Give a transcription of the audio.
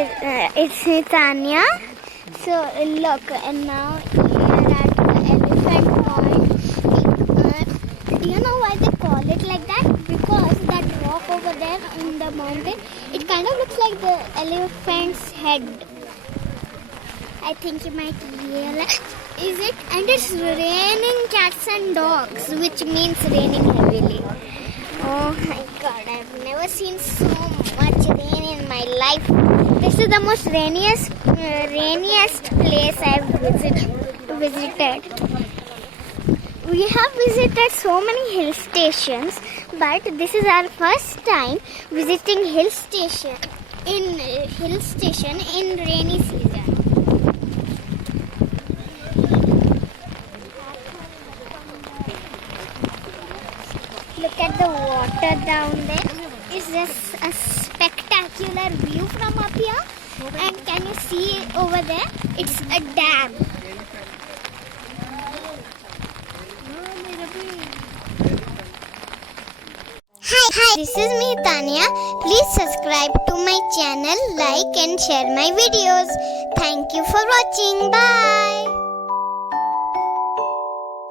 it's Tanya. So look, and now here at the elephant point. You know why they call it like that? Because that rock over there in the mountain, it kind of looks like the elephant's head. I think you might realize. Is it? And it's raining cats and dogs, which means raining heavily. Oh my god, I've never seen so much rain in my life. This is the most rainiest place I've visited. We have visited so many hill stations, but this is our first time visiting hill station in rainy season. Look at the water down there. It's just a spectacular view from up here. And can you see over there? It's a dam. Hi, this is me Tanya. Please subscribe to my channel, like and share my videos. Thank you for watching. Bye.